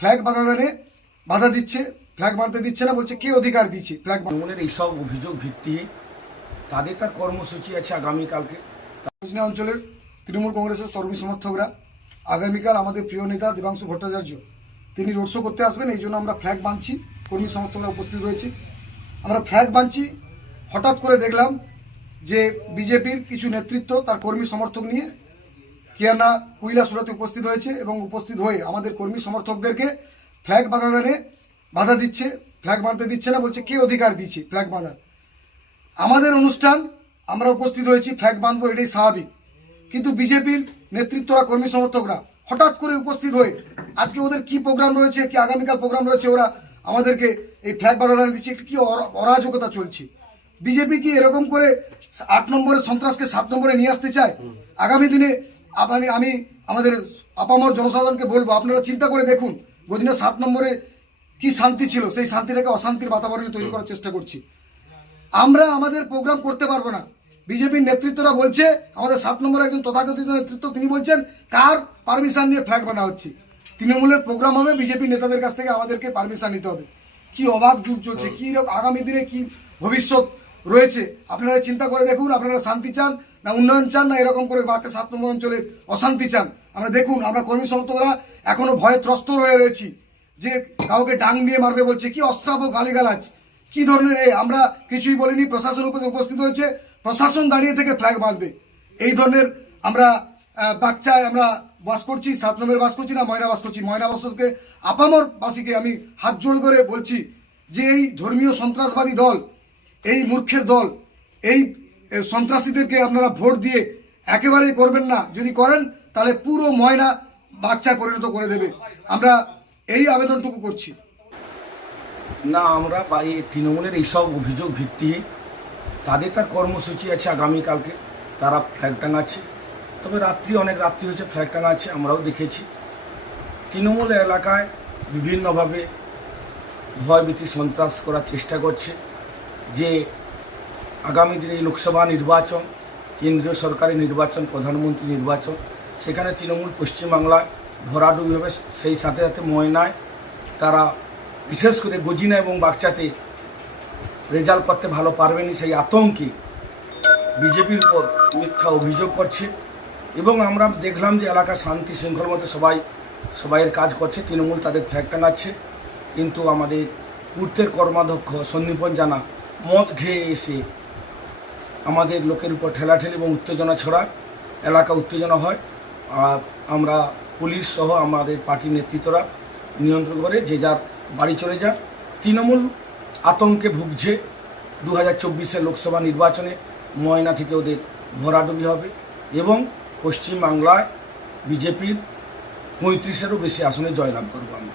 Flag বাধা দানে বাধা দিচ্ছে ফ্ল্যাগ বাঁধতে দিচ্ছে না বলছে কে অধিকার দিচ্ছে ফ্ল্যাগ তৃণমূলের এইসব অভিযোগ ভিত্তি তাদের তার কর্মসূচি আছে আগামীকালকে। কুচনা অঞ্চলের তৃণমূল কংগ্রেসের কর্মী সমর্থকরা আগামীকাল আমাদের প্রিয় নেতা দেবাংশু ভট্টাচার্য তিনি রোড শো করতে আসবেন এই জন্য আমরা ফ্ল্যাগ বাঁধছি কর্মী সমর্থকরা উপস্থিত রয়েছে। আমরা ফ্ল্যাগ বাঁধছি হঠাৎ করে দেখলাম যে বিজেপির কিছু নেতৃত্ব তার কর্মী সমর্থক নিয়ে কিয়ানা কৈলাসুরাতে উপস্থিত হয়েছে এবং উপস্থিত হয়ে আমাদের কর্মী সমর্থকদেরকে ফ্ল্যাগ বাধা দানে বাধা দিচ্ছে ফ্ল্যাগ বাঁধতে দিচ্ছে না, বলছে কে অধিকার দিচ্ছে ফ্ল্যাগ বাঁধার। আমাদের অনুষ্ঠান, আমরা উপস্থিত হয়েছি ফ্ল্যাগ বাঁধবো এটাই স্বাভাবিক। কিন্তু বিজেপির নেতৃত্বরা, কর্মী সমর্থকরা হঠাৎ করে উপস্থিত হয়ে আজকে ওদের কি প্রোগ্রাম রয়েছে, কি আগামীকাল প্রোগ্রাম রয়েছে, ওরা আমাদেরকে এই ফ্ল্যাগ বাধা দিচ্ছে কি অরা- অরাজকতা চলছে? বিজেপি কি এরকম করে আট নম্বরে সন্ত্রাসকে সাত নম্বরে নিয়ে আসতে চায়? আগামী দিনে আমি আমি আমাদের আপামর জনসাধারণকে বলব, আপনারা চিন্তা করে দেখুন, গদিনা সাত নম্বরে কি শান্তি ছিল, সেই শান্তিটাকে অশান্তির বাতাবরণে তৈরি করার চেষ্টা করছি। আমরা আমাদের প্রোগ্রাম করতে পারব না। বিজেপির নেতৃত্বরা বলছে, আমাদের সাত নম্বর একজন তথাকথিত নেতৃত্ব, তিনি বলছেন, কার পারমিশন নিয়ে ফ্ল্যাগ বানা হচ্ছে? তৃণমূলের প্রোগ্রাম হবে, বিজেপি নেতাদের কাছ থেকে আমাদেরকে পারমিশন নিতে হবে। কি অবাক যুগ চলছে, কি আগামী দিনে কি ভবিষ্যৎ রয়েছে। আপনারা চিন্তা করে দেখুন, আপনারা শান্তি চান না উন্নয়ন চান না এরকম করে বাকি সাত নম্বর অঞ্চলে অশান্তি চান। আমরা দেখুন, আমরা কর্মী সমর্থকরা এখনও ভয়ে ত্রস্ত হয়ে রয়েছি যে কাউকে ডাং দিয়ে মারবে বলছে, কি অস্ত্রাব গালিগালাজ, কি ধরনের এ, আমরা কিছুই বলিনি, প্রশাসন উপস্থিত হয়েছে, প্রশাসন দাঁড়িয়ে থেকে ফ্ল্যাগ বাঁধবে এই ধরনের আমরা বাচ্চায় আমরা বাস করছি, সাত নম্বরে বাস করছি না, ময়না বাস করছি। ময়না বাসকে, আপামর বাসীকে আমি হাত জোড় করে বলছি যে এই ধর্মীয় সন্ত্রাসবাদী দল এই মূর্খের দল, এই সন্ত্রাসীদেরকে আপনারা ভোট দিয়ে একেবারেই করবেন না। যদি করেন, তাহলে পুরো ময়না বাচ্চায় পরিণত করে দেবে। আমরা এই আবেদনটুকু করছি। না, আমরা এই তৃণমূলের এইসব অভিযোগ ভিত্তি, তাদের তার কর্মসূচি আছে আগামীকালকে। তারা ফ্ল্যাগ টাঙাচ্ছে। তবে রাত্রি, অনেক রাত্রি হয়েছে ফ্ল্যাগ টাঙাচ্ছে, আমরাও দেখেছি। তৃণমূল এলাকায় বিভিন্নভাবে ভয়ভীতি, সন্ত্রাস করার চেষ্টা করছে। যে আগামী দিনে লোকসভা নির্বাচন, কেন্দ্রীয় সরকারি নির্বাচন, প্রধানমন্ত্রী নির্বাচন, সেখানে তৃণমূল পশ্চিমবাংলায় ভরাডুবি হবে, সেই সাথে সাথে ময়নায় তারা বিশেষ করে গজিনা এবং বাচ্চাতে রেজাল্ট করতে ভালো পারবেনি, সেই আতঙ্কে বিজেপির উপর মিথ্যা অভিযোগ করছে। এবং আমরা দেখলাম যে এলাকা শান্তি শৃঙ্খল মতো সবাই, সবাইয়ের কাজ করছে, তৃণমূল তাদের ফ্ল্যাগ টাঙাচ্ছে কিন্তু আমাদের পূর্তের কর্মাধ্যক্ষ সন্দীপন জানা মদ খেয়ে এসে আমাদের লোকের উপর ঠেলাঠেলি এবং উত্তেজনা ছড়ায়, এলাকা উত্তেজনা হয়। আর আমরা পুলিশ সহ আমাদের পার্টির নেতৃত্বরা নিয়ন্ত্রণ করে যে যার বাড়ি চলে যায়। তৃণমূল আতঙ্কে ভুগছে দু হাজার লোকসভা নির্বাচনে। ময়না থেকে ওদের ভরাডুবি হবে এবং পশ্চিমবাংলায় বিজেপির পঁয়ত্রিশেরও বেশি আসনে জয়লাভ করব আমরা।